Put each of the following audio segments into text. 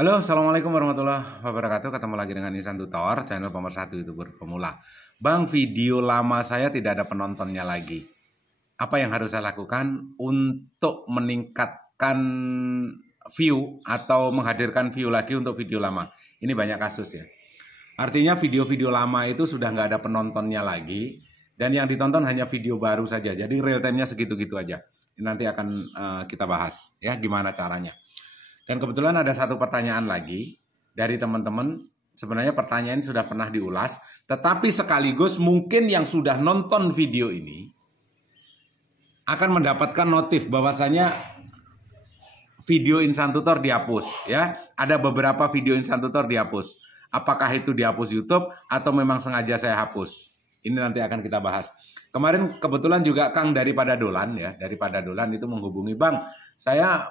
Halo, Assalamualaikum warahmatullahi wabarakatuh. Ketemu lagi dengan Insan Tutor, channel pemersatu YouTuber pemula. Bang, video lama saya tidak ada penontonnya lagi. Apa yang harus saya lakukan untuk meningkatkan view atau menghadirkan view lagi untuk video lama? Ini banyak kasus ya. Artinya video-video lama itu sudah nggak ada penontonnya lagi. Dan yang ditonton hanya video baru saja. Jadi real time-nya segitu-gitu aja. Nanti akan kita bahas ya gimana caranya. Dan kebetulan ada satu pertanyaan lagi dari teman-teman. Sebenarnya pertanyaan ini sudah pernah diulas, tetapi sekaligus mungkin yang sudah nonton video ini akan mendapatkan notif bahwasanya video Insan Tutor dihapus ya. Ada beberapa video Insan Tutor dihapus. Apakah itu dihapus YouTube atau memang sengaja saya hapus? Ini nanti akan kita bahas. Kemarin kebetulan juga Kang daripada Dolan ya, daripada Dolan itu menghubungi, Bang, saya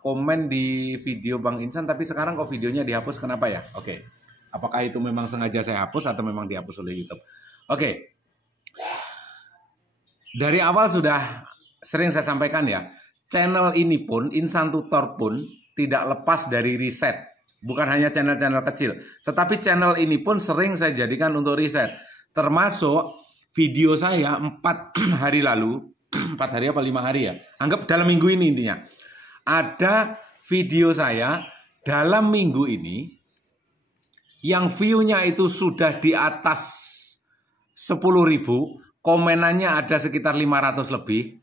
komen di video Bang Insan tapi sekarang kok videonya dihapus, kenapa ya? Oke. Apakah itu memang sengaja saya hapus atau memang dihapus oleh YouTube? Oke. Dari awal sudah sering saya sampaikan ya, channel ini pun Insan Tutor pun tidak lepas dari riset. Bukan hanya channel-channel kecil, tetapi channel ini pun sering saya jadikan untuk riset. Termasuk video saya 4 hari lalu, 4 hari apa 5 hari ya? Anggap dalam minggu ini intinya. Ada video saya dalam minggu ini yang view-nya itu sudah di atas 10.000, komenannya ada sekitar 500 lebih.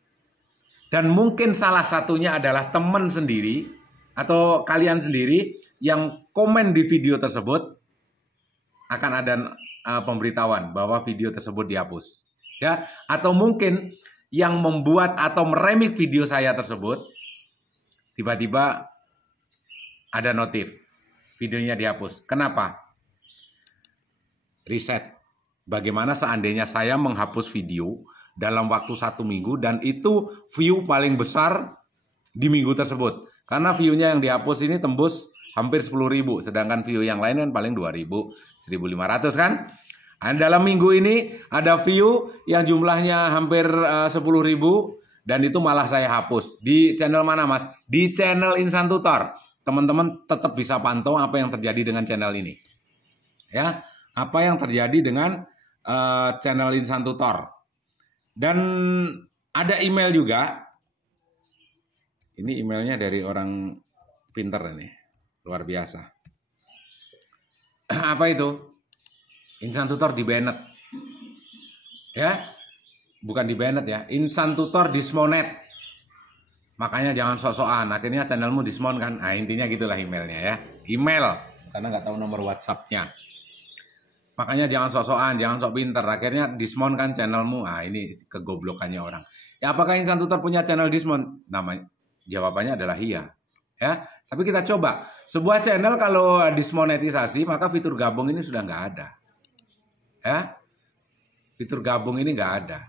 Dan mungkin salah satunya adalah teman sendiri atau kalian sendiri yang komen di video tersebut, akan ada pemberitahuan bahwa video tersebut dihapus ya, atau mungkin yang membuat atau meremik video saya tersebut tiba-tiba ada notif videonya dihapus. Kenapa? Riset bagaimana seandainya saya menghapus video dalam waktu 1 minggu dan itu view paling besar di minggu tersebut, karena view-nya yang dihapus ini tembus hampir 10.000, sedangkan view yang lain kan paling 2.000, 1.500 kan. Dan dalam minggu ini ada view yang jumlahnya hampir 10.000 dan itu malah saya hapus. Di channel mana, Mas? Di channel Insan Tutor. Teman-teman tetap bisa pantau apa yang terjadi dengan channel ini. Ya, apa yang terjadi dengan channel Insan Tutor. Dan ada email juga. Ini emailnya dari orang pinter ini. Luar biasa. Apa itu? Insan Tutor di banned. Ya. Bukan di banned ya. Insan Tutor dismonet. Makanya jangan sok-sokan. Akhirnya channelmu dismon kan. Nah, intinya gitulah emailnya ya. Email. Karena nggak tahu nomor WhatsApp-nya. Makanya jangan sok-sokan, jangan sok pinter. Akhirnya dismon kan channelmu. Nah, ini kegoblokannya orang. Ya, apakah Insan Tutor punya channel dismon? Namanya jawabannya adalah iya. Ya, tapi kita coba. Sebuah channel kalau dismonetisasi, maka fitur gabung ini sudah nggak ada. Ya, fitur gabung ini nggak ada.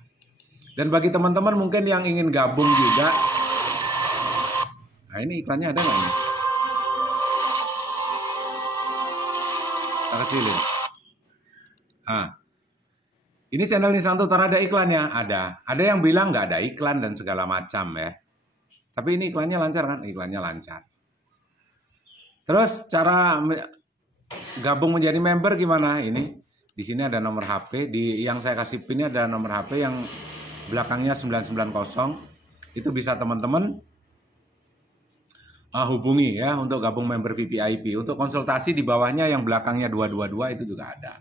Dan bagi teman-teman mungkin yang ingin gabung juga, nah ini iklannya ada nggak ini? Kita kecilin. Nah, ini channel Insan Tutor ada iklannya, ada. Ada yang bilang nggak ada iklan dan segala macam ya. Tapi ini iklannya lancar kan? Iklannya lancar. Terus cara gabung menjadi member gimana? Ini di sini ada nomor HP. Di yang saya kasih pin ada nomor HP yang belakangnya 990. Itu bisa teman-teman hubungi ya untuk gabung member VVIP. Untuk konsultasi di bawahnya yang belakangnya 222 itu juga ada.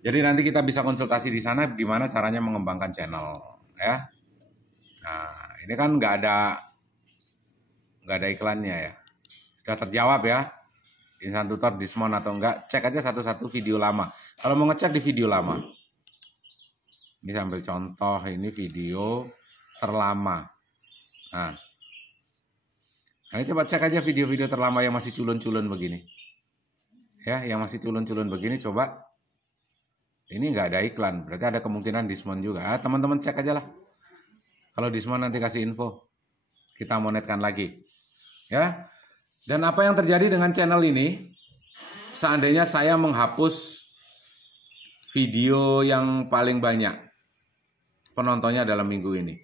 Jadi nanti kita bisa konsultasi di sana gimana caranya mengembangkan channel ya. Nah, ini kan nggak ada iklannya ya. Sudah terjawab ya. Insan Tutor dismon atau enggak, cek aja satu-satu video lama. Kalau mau ngecek di video lama. Ini sambil contoh, ini video terlama. Nah, ini coba cek aja video-video terlama yang masih culun-culun begini. Ya, yang masih culun-culun begini coba. Ini nggak ada iklan, berarti ada kemungkinan dismon juga. Teman-teman cek aja lah. Kalau dismon nanti kasih info. Kita monetkan lagi. Ya. Dan apa yang terjadi dengan channel ini? Seandainya saya menghapus video yang paling banyak penontonnya dalam minggu ini.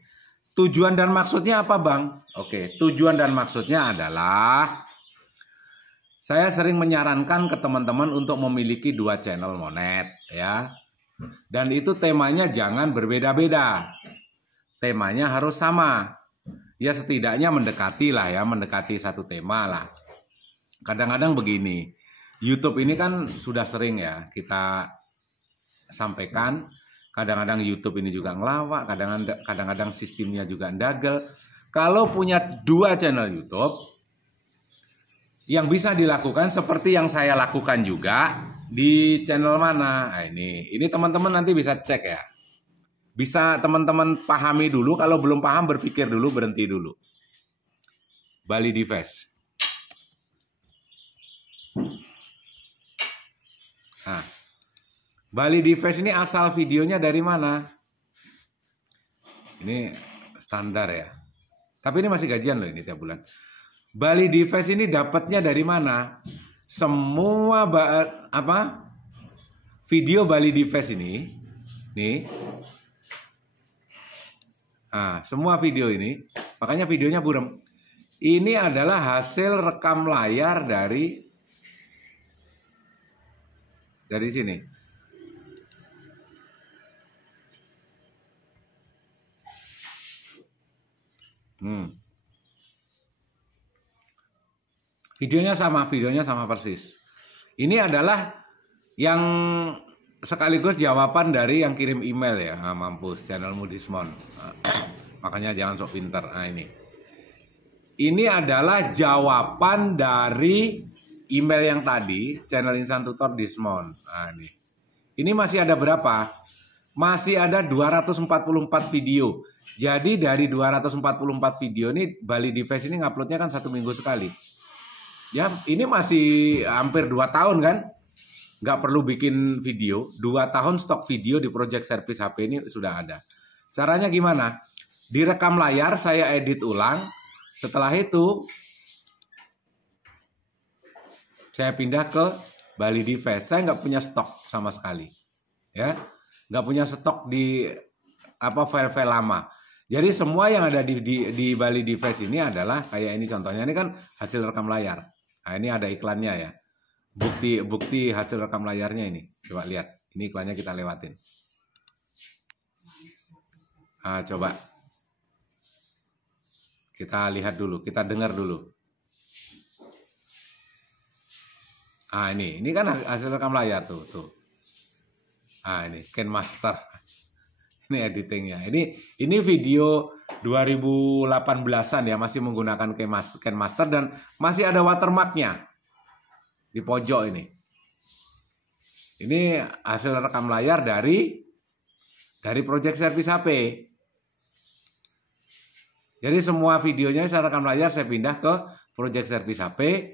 Tujuan dan maksudnya apa, Bang? Oke, tujuan dan maksudnya adalah Saya sering menyarankan ke teman-teman untuk memiliki 2 channel monet ya. Dan itu temanya jangan berbeda-beda. Temanya harus sama. Ya setidaknya mendekati lah ya, mendekati satu tema lah. Kadang-kadang begini, YouTube ini kan sudah sering ya kita sampaikan. Kadang-kadang YouTube ini juga ngelawak, kadang-kadang sistemnya juga ndagel. Kalau punya 2 channel YouTube, yang bisa dilakukan seperti yang saya lakukan juga di channel mana. Nah, ini teman-teman nanti bisa cek ya. Bisa teman-teman pahami dulu, kalau belum paham berpikir dulu, berhenti dulu. Bali Dives. Nah, Bali Dives ini asal videonya dari mana? Ini standar ya. Tapi ini masih gajian loh ini tiap bulan. Bali Dives ini dapatnya dari mana? Semua video Bali Dives ini, nih. Nah, semua video ini, makanya videonya burem. Ini adalah hasil rekam layar dari sini. Videonya sama persis. Ini adalah yang sekaligus jawaban dari yang kirim email ya. Nah, mampus channelmu Dismon. Makanya jangan sok pinter. Nah, ini adalah jawaban dari email yang tadi, channel Insan Tutor Dismon. Nah, ini masih ada berapa? Masih ada 244 video. Jadi dari 244 video ini Bali Dives ini nguploadnya kan 1 minggu sekali. Ya, ini masih hampir 2 tahun kan? Nggak perlu bikin video. 2 tahun stok video di Project Service HP ini sudah ada. Caranya gimana? Direkam layar, saya edit ulang. Setelah itu saya pindah ke Bali Dives. Saya nggak punya stok sama sekali, ya, nggak punya stok di file-file lama. Jadi semua yang ada di Bali Dives ini adalah kayak ini contohnya. Ini kan hasil rekam layar. Nah, ini ada iklannya ya. Bukti hasil rekam layarnya ini. Coba lihat. Ini iklannya kita lewatin. Nah, coba. Kita lihat dulu, kita dengar dulu. Ah, ini kan hasil rekam layar tuh. Ah, ini KineMaster. Ini editingnya. Ini video 2018-an ya, masih menggunakan KineMaster dan masih ada watermarknya di pojok ini. Ini hasil rekam layar dari Project Service HP. Jadi semua videonya saya rekam layar, saya pindah ke Project Service HP.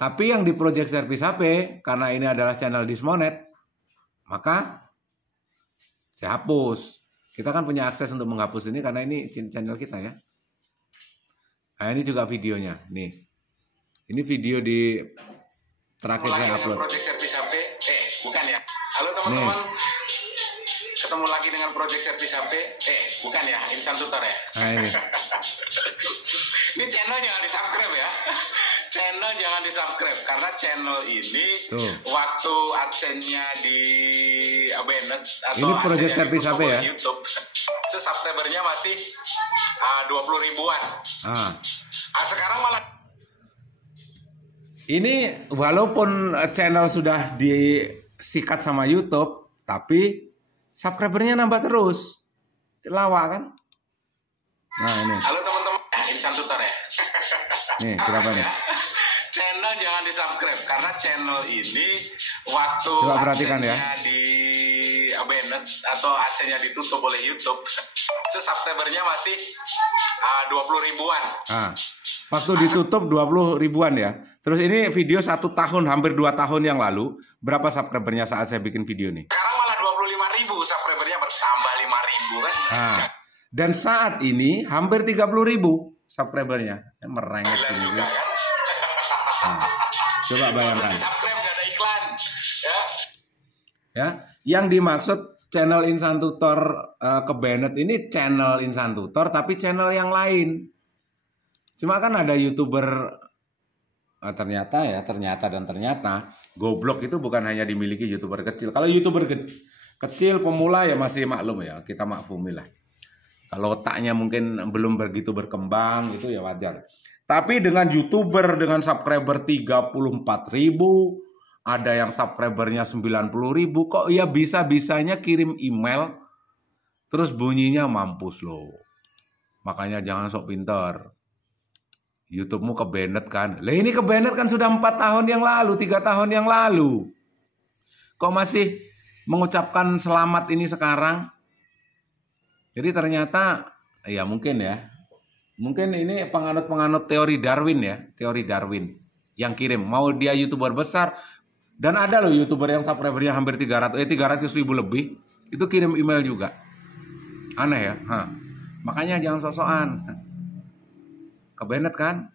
Tapi yang di Project Service HP, karena ini adalah channel Dismonet, maka saya hapus. Kita kan punya akses untuk menghapus ini karena ini channel kita ya. Nah, ini juga videonya. Nih. Ini video di terakhir saya upload. Project Service HP. Bukan ya. Halo teman-teman. Ketemu lagi dengan Project Service HP. Bukan ya, Insan Tutor ya. Nah, ini. Ini channel jangan di-subscribe ya. Channel jangan di-subscribe karena channel ini waktu AdSense-nya di Bennett atau ini Project Service HP ya. YouTube. Itu subscribernya masih 20 ribuan. Sekarang malah ini walaupun channel sudah disikat sama YouTube, tapi subscribernya nambah terus. Lawak kan? Nah, ini. Halo teman-teman, Insan Tutor ya. Nih, berapa nih? Channel jangan di-subscribe karena channel ini waktu coba perhatikan ya. Di Bennett atau AdSense-nya ditutup oleh YouTube, itu subscribernya masih 20 ribuan. Waktu ditutup 20 ribuan ya. Terus ini video 1 tahun, hampir 2 tahun yang lalu, berapa subscribernya saat saya bikin video nih? Sekarang malah 25 ribu, subscribernya bertambah 5 ribu kan. Dan saat ini hampir 30 ribu subscribernya. Merengek ini kan. Coba bayangkan. Subscribe nggak ada iklan. Ya, yang dimaksud channel Insan Tutor ke Bennett ini channel Insan Tutor tapi channel yang lain. Cuma kan ada YouTuber ternyata goblok itu bukan hanya dimiliki YouTuber kecil. Kalau YouTuber kecil pemula ya masih maklum ya, kita maklumi lah. Kalau otaknya mungkin belum begitu berkembang itu ya wajar. Tapi dengan YouTuber dengan subscriber 34.000, ada yang subscribernya 90.000, kok ya bisa-bisanya kirim email terus bunyinya mampus loh. Makanya jangan sok pinter. YouTube-mu kebanet kan? Lah ini kebanet kan sudah 4 tahun yang lalu, 3 tahun yang lalu. Kok masih mengucapkan selamat ini sekarang? Jadi ternyata ya mungkin ini penganut-penganut teori Darwin ya, teori Darwin yang kirim. Mau dia YouTuber besar, dan ada loh YouTuber yang subscribernya hampir 300.000 lebih, itu kirim email juga. Aneh ya, makanya jangan sosokan. Kebenet kan?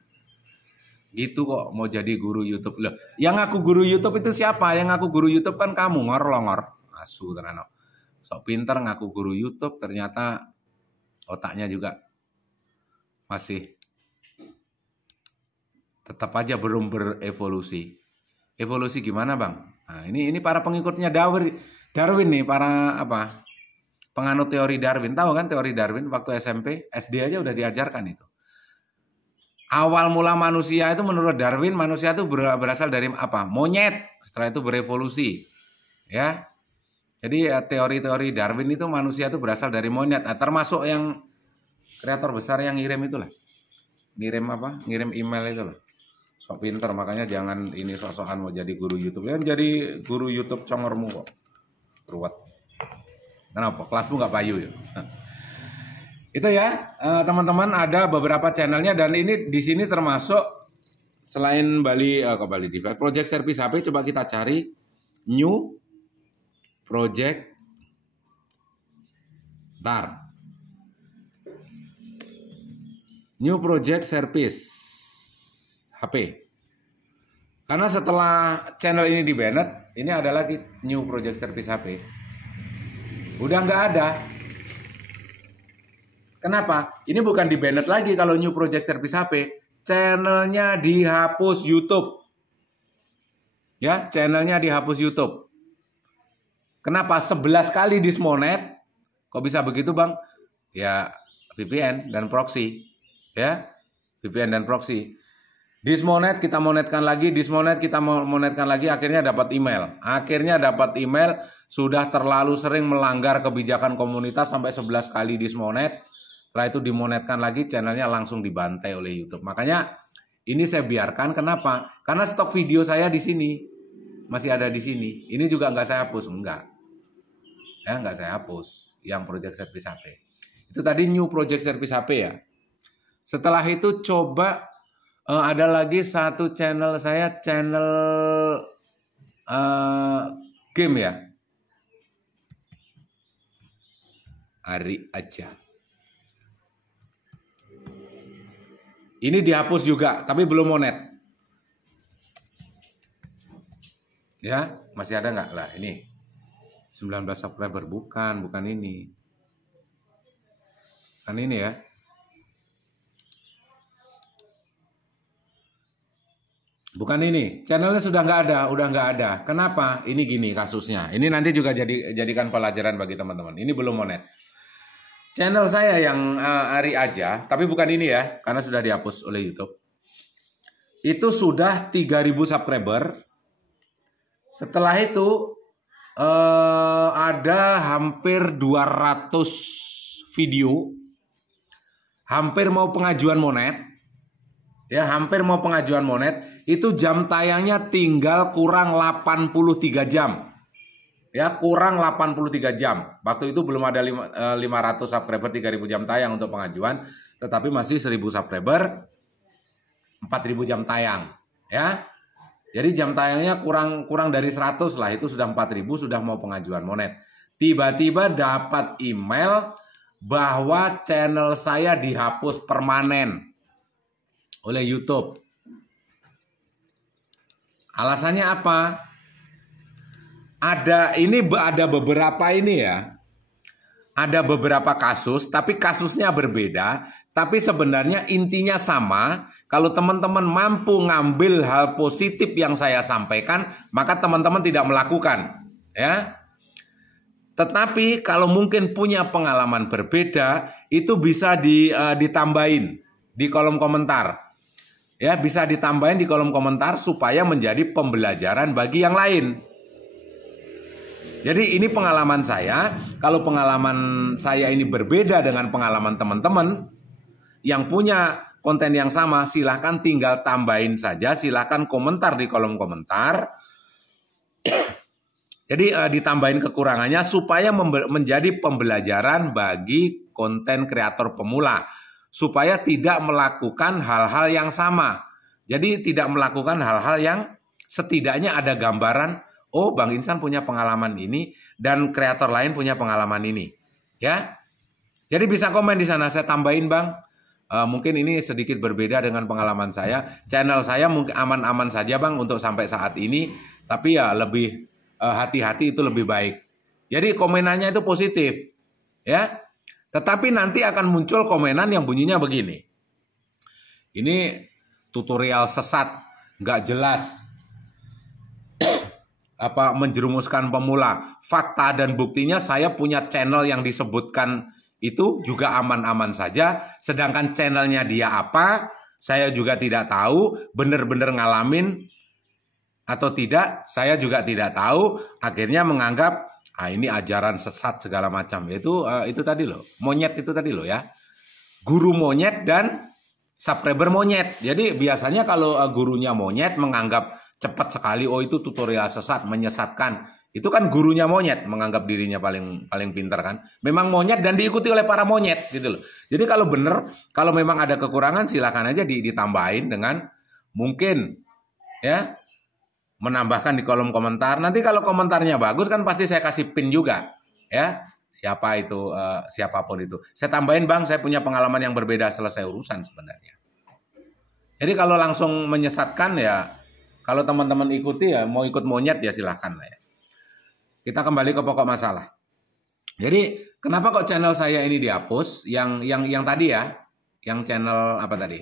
Gitu kok mau jadi guru YouTube. Loh, yang ngaku guru YouTube itu siapa? Yang ngaku guru YouTube kan kamu, ngor-longor. Asu tenan. Sok pinter ngaku guru YouTube, ternyata otaknya juga masih tetap aja belum berevolusi. Evolusi gimana, Bang? Nah, ini para pengikutnya Darwin nih, para penganut teori Darwin. Tahu kan teori Darwin waktu SMP, SD aja udah diajarkan itu. Awal mula manusia itu menurut Darwin, manusia itu berasal dari monyet. Setelah itu berevolusi. Ya. Jadi teori-teori Darwin itu manusia itu berasal dari monyet. Nah, termasuk yang kreator besar yang ngirim itulah. Ngirim email itu loh. Sok pinter, makanya jangan ini sok-sokan mau jadi guru YouTube. Yang jadi guru YouTube congormu kok. Ruwet. Kenapa? Kelasmu nggak payu ya? Itu ya, teman-teman, ada beberapa channelnya, dan ini di sini termasuk selain Bali Device Project Service HP, coba kita cari New Project New Project Service HP. Karena setelah channel ini di-banned, ini ada lagi New Project Service HP. Udah nggak ada. Kenapa? Ini bukan di-banned lagi kalau New Project Service HP. Channelnya dihapus YouTube. Ya, channelnya dihapus YouTube. Kenapa? 11 kali dismonet. Kok bisa begitu, Bang? Ya, VPN dan proxy. Ya, VPN dan proxy. Dismonet, kita monetkan lagi. Dismonet, kita monetkan lagi. Akhirnya dapat email. Sudah terlalu sering melanggar kebijakan komunitas sampai 11 kali dismonet. Setelah itu dimonetkan lagi, channelnya langsung dibantai oleh YouTube. Makanya ini saya biarkan. Kenapa? Karena stok video saya di sini masih ada di sini. Ini juga nggak saya hapus, enggak. Ya, nggak saya hapus. Yang Project Service HP. Itu tadi New Project Service HP ya. Setelah itu coba ada lagi satu channel saya, channel game ya. Ari aja. Ini dihapus juga, tapi belum monet. Ya, masih ada nggak? Lah, ini 19 subscriber. Bukan ini. Kan ini ya. Bukan ini. Channelnya sudah udah nggak ada. Kenapa? Ini gini kasusnya. Ini nanti juga jadikan pelajaran bagi teman-teman. Ini belum monet. Channel saya yang Ari aja, tapi bukan ini ya, karena sudah dihapus oleh YouTube. Itu sudah 3.000 subscriber. Setelah itu ada hampir 200 video. Hampir mau pengajuan monet. Ya, hampir mau pengajuan monet. Itu jam tayangnya tinggal kurang 83 jam. Ya, kurang 83 jam. Waktu itu belum ada 500 subscriber, 3.000 jam tayang untuk pengajuan. Tetapi masih 1.000 subscriber, 4.000 jam tayang. Ya, jadi jam tayangnya kurang dari 100 lah. Itu sudah 4.000, sudah mau pengajuan monet. Tiba-tiba dapat email bahwa channel saya dihapus permanen oleh YouTube. Alasannya apa? Ada beberapa ini ya. Ada beberapa kasus, tapi kasusnya berbeda. Tapi sebenarnya intinya sama. Kalau teman-teman mampu ngambil hal positif yang saya sampaikan, maka teman-teman tidak melakukan, ya. Tetapi kalau mungkin punya pengalaman berbeda, itu bisa ditambahin di kolom komentar. Ya, bisa ditambahin di kolom komentar supaya menjadi pembelajaran bagi yang lain. Jadi ini pengalaman saya. Kalau pengalaman saya ini berbeda dengan pengalaman teman-teman yang punya konten yang sama, silahkan tinggal tambahin saja, silahkan komentar di kolom komentar. Jadi ditambahin kekurangannya supaya menjadi pembelajaran bagi konten kreator pemula. Supaya tidak melakukan hal-hal yang sama. Jadi tidak melakukan hal-hal yang setidaknya ada gambaran, oh Bang Insan punya pengalaman ini dan kreator lain punya pengalaman ini. Ya. Jadi bisa komen di sana, saya tambahin Bang. Mungkin ini sedikit berbeda dengan pengalaman saya. Channel saya mungkin aman-aman saja Bang untuk sampai saat ini. Tapi ya lebih hati-hati itu lebih baik. Jadi komenannya itu positif. Ya. Tetapi nanti akan muncul komenan yang bunyinya begini. Ini tutorial sesat, nggak jelas. Apa menjerumuskan pemula. Fakta dan buktinya saya punya channel yang disebutkan itu juga aman-aman saja. Sedangkan channelnya dia apa, saya juga tidak tahu. Benar-benar ngalamin atau tidak, saya juga tidak tahu. Akhirnya menganggap, ini ajaran sesat segala macam. Itu tadi loh, monyet itu tadi loh ya. Guru monyet dan subscriber monyet. Jadi biasanya kalau gurunya monyet menganggap cepat sekali, oh itu tutorial sesat, menyesatkan. Itu kan gurunya monyet, menganggap dirinya paling pintar kan. Memang monyet dan diikuti oleh para monyet gitu loh. Jadi kalau benar, kalau memang ada kekurangan silakan aja ditambahin dengan mungkin ya menambahkan di kolom komentar. Nanti kalau komentarnya bagus kan pasti saya kasih pin juga ya. Siapa itu, siapapun itu. Saya tambahin Bang, saya punya pengalaman yang berbeda, selesai urusan sebenarnya. Jadi kalau langsung menyesatkan ya, kalau teman-teman ikuti ya, mau ikut monyet ya silahkan lah ya. Kita kembali ke pokok masalah. Jadi kenapa kok channel saya ini dihapus? Yang tadi ya, yang channel apa tadi?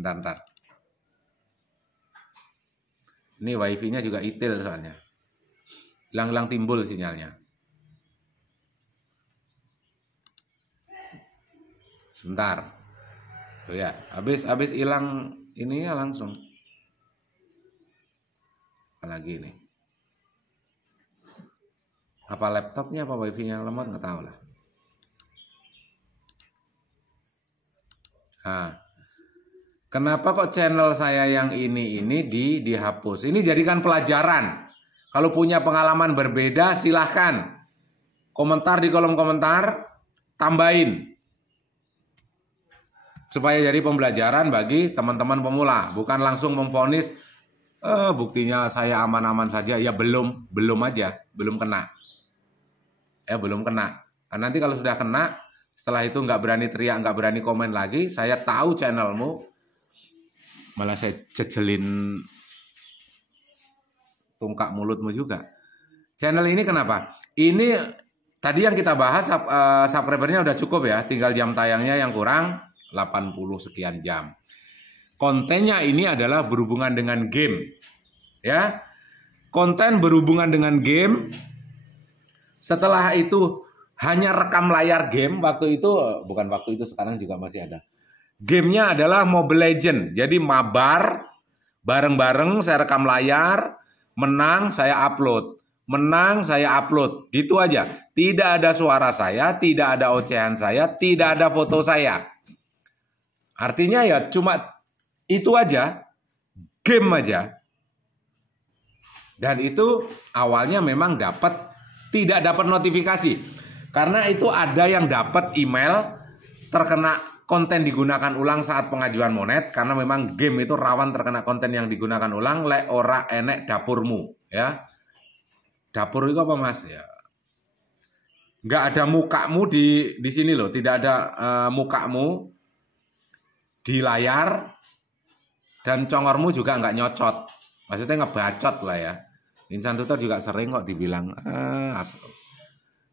Ntar. Ini wifi-nya juga itil soalnya. Hilang-hilang timbul sinyalnya. Sebentar. Oh ya, habis hilang ini ya langsung. Apalagi ini. Apa laptopnya apa wifi-nya lemot nggak tahu lah. Nah, kenapa kok channel saya yang ini dihapus? Ini jadikan pelajaran. Kalau punya pengalaman berbeda silahkan komentar di kolom komentar, tambahin. Supaya jadi pembelajaran bagi teman-teman pemula. Bukan langsung memvonis, buktinya saya aman-aman saja. Ya belum aja, belum kena. Ya belum kena. Nah, nanti kalau sudah kena, setelah itu nggak berani teriak, nggak berani komen lagi, saya tahu channelmu, malah saya jejelin tungkak mulutmu juga. Channel ini kenapa? Ini tadi yang kita bahas, subscribernya udah cukup ya, tinggal jam tayangnya yang kurang 80 sekian jam. Kontennya ini adalah berhubungan dengan game. Ya. Konten berhubungan dengan game. Setelah itu hanya rekam layar game, sekarang juga masih ada. Gamenya adalah Mobile Legends, jadi mabar, bareng-bareng saya rekam layar, menang saya upload, gitu aja. Tidak ada suara saya, tidak ada ocehan saya, tidak ada foto saya. Artinya ya cuma itu aja, game aja. Dan itu awalnya memang tidak dapat notifikasi. Karena itu ada yang dapat email terkena konten digunakan ulang saat pengajuan monet. Karena memang game itu rawan terkena konten yang digunakan ulang. Lek ora enek dapurmu. Ya. Dapur itu apa Mas? Ya. Nggak ada mukamu di sini loh. Tidak ada mukamu di layar. Dan congormu juga nggak nyocot. Maksudnya ngebacot lah ya. Insan tutor juga sering kok dibilang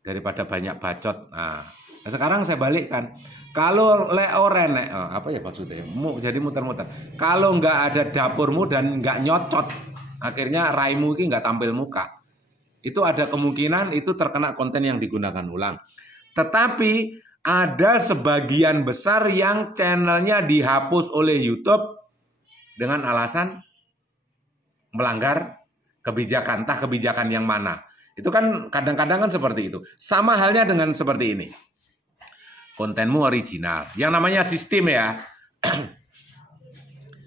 daripada banyak bacot. Nah Nah, sekarang saya balikkan. Kalau oren, apa ya maksudnya? Jadi muter-muter. Kalau nggak ada dapurmu dan nggak nyocot, akhirnya raimu ini nggak tampil muka. Itu ada kemungkinan itu terkena konten yang digunakan ulang. Tetapi ada sebagian besar yang channelnya dihapus oleh YouTube dengan alasan melanggar kebijakan, entah kebijakan yang mana. Itu kan kadang-kadang kan seperti itu. Sama halnya dengan seperti ini. Kontenmu original. Yang namanya sistem ya.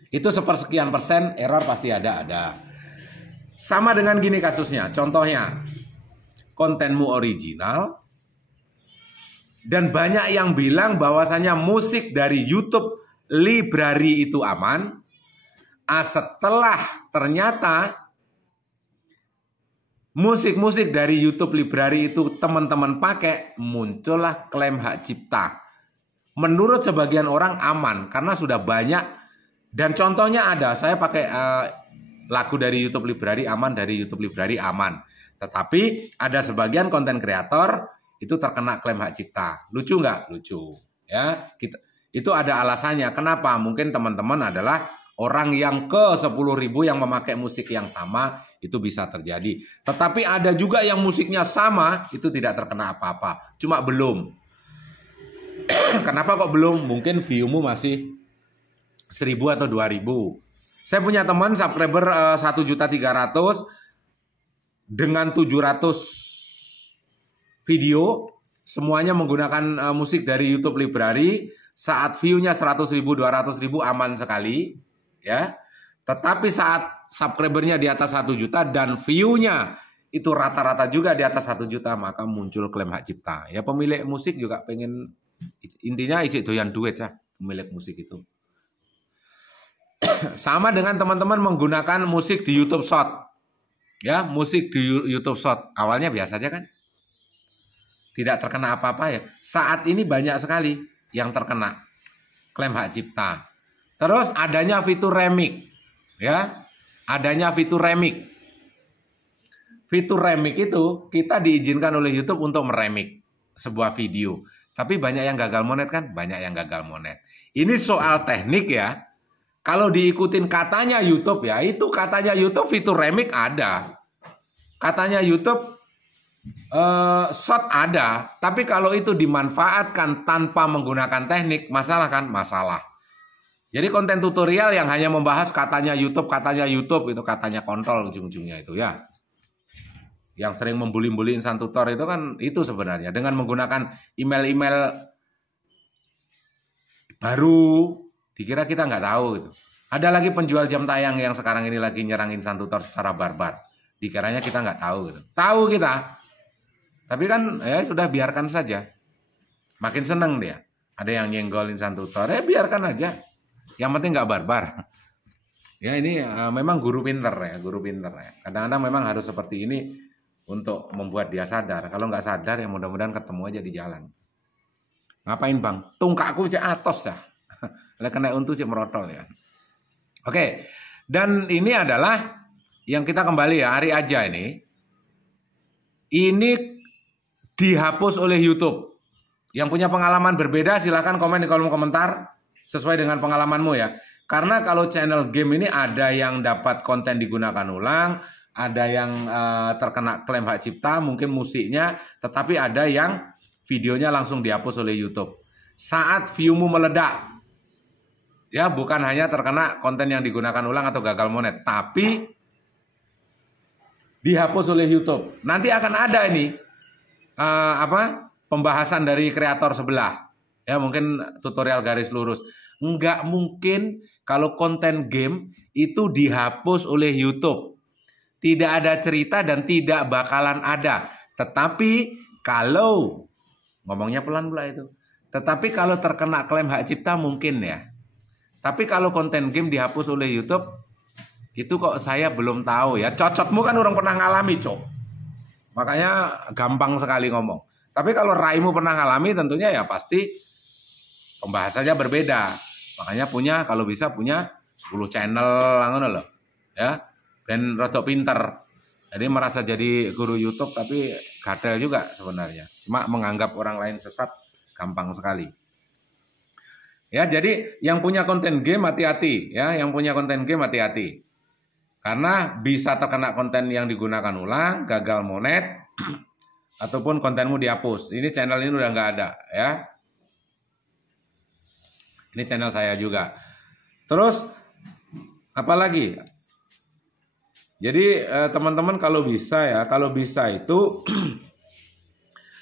Itu sepersekian persen error pasti ada. Sama dengan gini kasusnya. Contohnya, kontenmu original dan banyak yang bilang bahwasanya musik dari YouTube library itu aman. Setelah ternyata musik-musik dari YouTube library itu teman-teman pakai, muncullah klaim hak cipta. Menurut sebagian orang aman karena sudah banyak, dan contohnya ada, saya pakai lagu dari YouTube library aman, dari YouTube library aman. Tetapi ada sebagian konten kreator itu terkena klaim hak cipta. Lucu nggak? Lucu. Ya, itu ada alasannya. Kenapa? Mungkin teman-teman adalah orang yang ke 10.000 yang memakai musik yang sama, itu bisa terjadi. Tetapi ada juga yang musiknya sama, itu tidak terkena apa-apa. Cuma belum. Kenapa kok belum? Mungkin view-mu masih 1.000 atau 2.000. Saya punya teman subscriber 1.300.000 dengan 700 video. Semuanya menggunakan musik dari YouTube library. Saat view-nya 100.000, 200.000 aman sekali. Ya, tetapi saat subscribernya di atas 1 juta dan view-nya itu rata-rata juga di atas 1 juta, maka muncul klaim hak cipta. Ya, pemilik musik juga pengen, intinya ijik doyan duit ya, pemilik musik itu. Sama dengan teman-teman menggunakan musik di YouTube Short. Ya, musik di YouTube Short awalnya biasa aja kan, tidak terkena apa-apa ya. Saat ini banyak sekali yang terkena klaim hak cipta. Terus adanya fitur remix, ya, adanya fitur remix. Fitur remix itu kita diizinkan oleh YouTube untuk meremix sebuah video. Tapi banyak yang gagal monet kan? Banyak yang gagal monet. Ini soal teknik ya. Kalau diikutin katanya YouTube ya, itu katanya YouTube fitur remix ada. Katanya YouTube short ada. Tapi kalau itu dimanfaatkan tanpa menggunakan teknik, masalah kan? Masalah. Jadi konten tutorial yang hanya membahas katanya YouTube itu katanya kontol ujung-ujungnya itu ya. Yang sering membuli-buli insan tutor itu kan itu sebenarnya dengan menggunakan email-email baru, dikira kita nggak tahu gitu. Ada lagi penjual jam tayang yang sekarang ini lagi nyerang insan tutor secara barbar. Dikiranya kita nggak tahu gitu. Tahu kita. Tapi kan ya sudah biarkan saja. Makin seneng dia. Ada yang nyenggol insan tutor, ya biarkan aja. Yang penting nggak barbar. Ya ini memang guru pinter ya, guru pinter ya. Kadang-kadang memang harus seperti ini untuk membuat dia sadar. Kalau nggak sadar ya mudah-mudahan ketemu aja di jalan. Ngapain bang? Tungkakku cek atos ya. Oleh kena untuk cek merotol ya. Oke, dan ini adalah yang kita kembali ya, hari aja ini. Ini dihapus oleh YouTube. Yang punya pengalaman berbeda silahkan komen di kolom komentar. Sesuai dengan pengalamanmu ya. Karena kalau channel game ini ada yang dapat konten digunakan ulang, ada yang terkena klaim hak cipta, mungkin musiknya, tetapi ada yang videonya langsung dihapus oleh YouTube. Saat view-mu meledak, ya bukan hanya terkena konten yang digunakan ulang atau gagal monet, tapi dihapus oleh YouTube. Nanti akan ada ini pembahasan dari kreator sebelah. Ya mungkin tutorial garis lurus. Nggak mungkin kalau konten game itu dihapus oleh YouTube. Tidak ada cerita dan tidak bakalan ada. Tetapi kalau, ngomongnya pelan pula itu. Tetapi kalau terkena klaim hak cipta mungkin ya. Tapi kalau konten game dihapus oleh YouTube, itu kok saya belum tahu ya. Cocotmu kan orang pernah ngalami, Cok. Makanya gampang sekali ngomong. Tapi kalau Raimu pernah ngalami tentunya ya pasti pembahasannya berbeda. Makanya kalau bisa punya 10 channel ngono loh. Ya, ben rada pinter. Jadi merasa jadi guru YouTube tapi gatel juga sebenarnya. Cuma menganggap orang lain sesat gampang sekali. Ya, jadi yang punya konten game hati-hati ya, yang punya konten game hati-hati. Karena bisa terkena konten yang digunakan ulang, gagal monet, ataupun kontenmu dihapus. Ini channel ini udah nggak ada ya. Ini channel saya juga. Terus apa lagi? Jadi teman-teman kalau bisa itu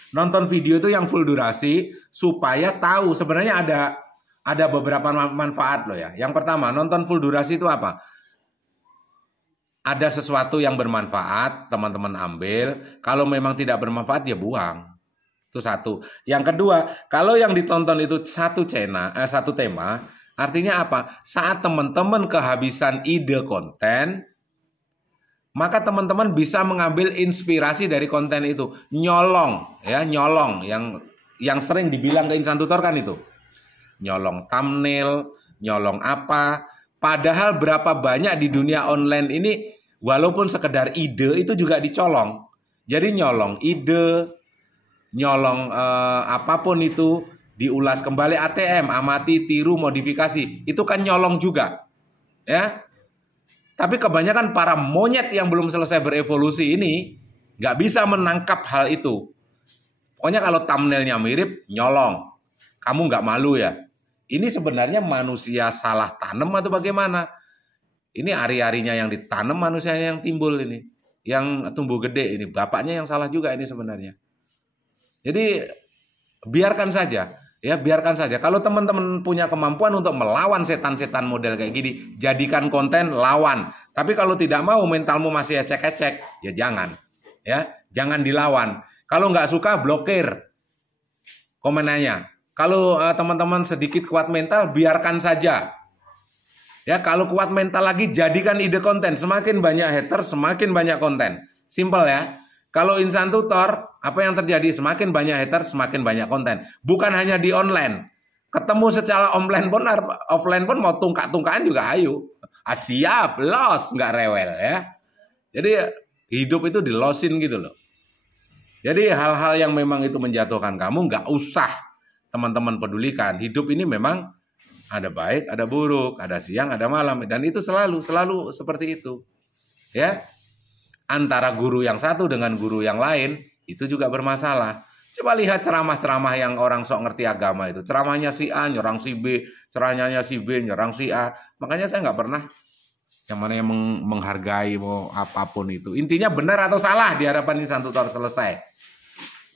nonton video itu yang full durasi supaya tahu sebenarnya ada beberapa manfaat loh ya. Yang pertama, nonton full durasi itu apa? Ada sesuatu yang bermanfaat, teman-teman ambil. Kalau memang tidak bermanfaat, ya buang. Itu satu. Yang kedua, kalau yang ditonton itu satu tema, artinya apa? Saat teman-teman kehabisan ide konten, maka teman-teman bisa mengambil inspirasi dari konten itu. Nyolong, ya, nyolong. Yang sering dibilang ke Insan Tutor kan itu. Nyolong thumbnail, nyolong apa. Padahal berapa banyak di dunia online ini, walaupun sekedar ide itu juga dicolong. Jadi nyolong ide, nyolong apapun itu, diulas kembali ATM, amati, tiru, modifikasi. Itu kan nyolong juga. Ya. Tapi kebanyakan para monyet yang belum selesai berevolusi ini nggak bisa menangkap hal itu. Pokoknya kalau thumbnailnya mirip, nyolong. Kamu nggak malu ya? Ini sebenarnya manusia salah tanam atau bagaimana? Ini ari-arinya yang ditanam, manusianya yang timbul ini. Yang tumbuh gede ini. Bapaknya yang salah juga ini sebenarnya. Jadi biarkan saja. Ya, biarkan saja. Kalau teman-teman punya kemampuan untuk melawan setan-setan model kayak gini, jadikan konten lawan. Tapi kalau tidak mau, mentalmu masih ecek-ecek, ya jangan. Ya, jangan dilawan. Kalau nggak suka, blokir komenannya. Kalau teman-teman sedikit kuat mental, biarkan saja. Ya, kalau kuat mental lagi, jadikan ide konten. Semakin banyak hater, semakin banyak konten. Simple ya. Kalau Insan Tutor, apa yang terjadi? Semakin banyak hater, semakin banyak konten. Bukan hanya di online. Ketemu secara offline pun mau tungkak-tungkakan juga ayo. Siap, los, nggak rewel ya. Jadi hidup itu dilosin gitu loh. Jadi hal-hal yang memang itu menjatuhkan kamu, nggak usah teman-teman pedulikan. Hidup ini memang ada baik, ada buruk, ada siang, ada malam, dan itu selalu seperti itu. Ya, antara guru yang satu dengan guru yang lain itu juga bermasalah. Coba lihat ceramah-ceramah yang orang sok ngerti agama itu. Ceramahnya si A nyerang si B, ceramahnya si B nyerang si A. Makanya saya nggak pernah yang mana yang menghargai mau apapun itu. Intinya benar atau salah di hadapan Insan Tutor, selesai.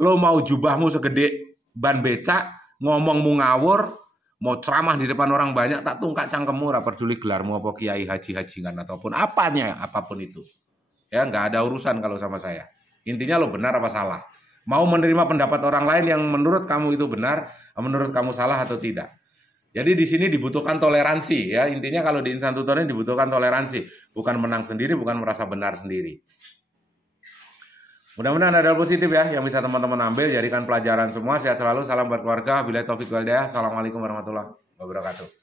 Lo mau jubahmu segede ban becak, ngomongmu ngawur, mau ceramah di depan orang banyak, tak tungkak cangkemmu, ora peduli gelarmu apa kiai haji-hajingan ataupun apapun itu. Ya, nggak ada urusan kalau sama saya. Intinya lo benar apa salah. Mau menerima pendapat orang lain yang menurut kamu itu benar, menurut kamu salah atau tidak. Jadi di sini dibutuhkan toleransi ya. Intinya kalau di Insan Tutor ini dibutuhkan toleransi, bukan menang sendiri, bukan merasa benar sendiri. Mudah-mudahan ada positif ya yang bisa teman-teman ambil, jadikan pelajaran semua. Sehat selalu, salam buat keluarga. Billahi taufiq wal hidayah. Assalamualaikum warahmatullahi wabarakatuh.